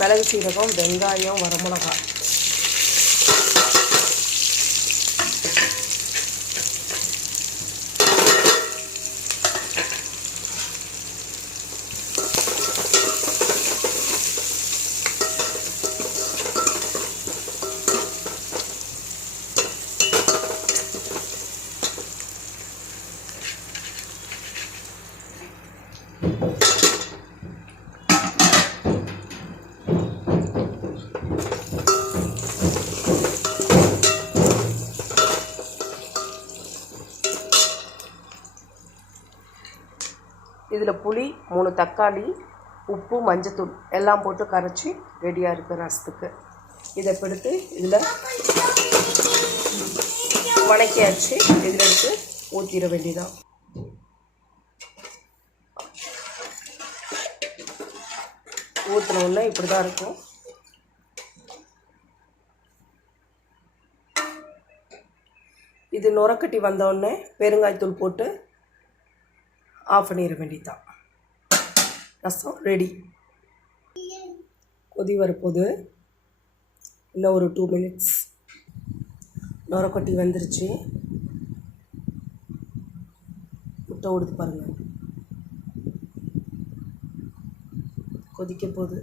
மிளகு சீரகம், வெங்காயம், வரமிளகாய். இதில் புளி, 3 தக்காளி, உப்பு, மஞ்சத்தூள் எல்லாம் போட்டு கரைச்சி ரெடியாக இருக்குது ரசத்துக்கு. இதை இப்போ எடுத்து இதில் வணக்கியாச்சு. இதில் எடுத்து ஊற்றிட வேண்டியதான். ஊற்றினோடனே இப்படி தான் இருக்கும். இது நுரக்கட்டி வந்தோடனே பெருங்காயத்தூள் போட்டு ஆஃப் பண்ணிட வேண்டியதான். ரசம் ரெடி. கொதி வரப்போது இன்னும் ஒரு 2 மினிட்ஸ். நுரக்கட்டி வந்துருச்சு. முட்டை ஊடுது பாருங்கள். கொதிக்க போகுது.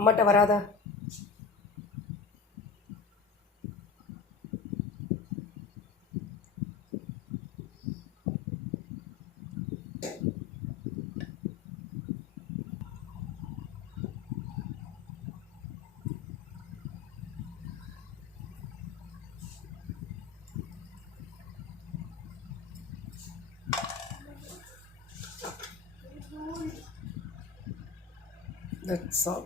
அம்மாட்ட வராதா? That's all.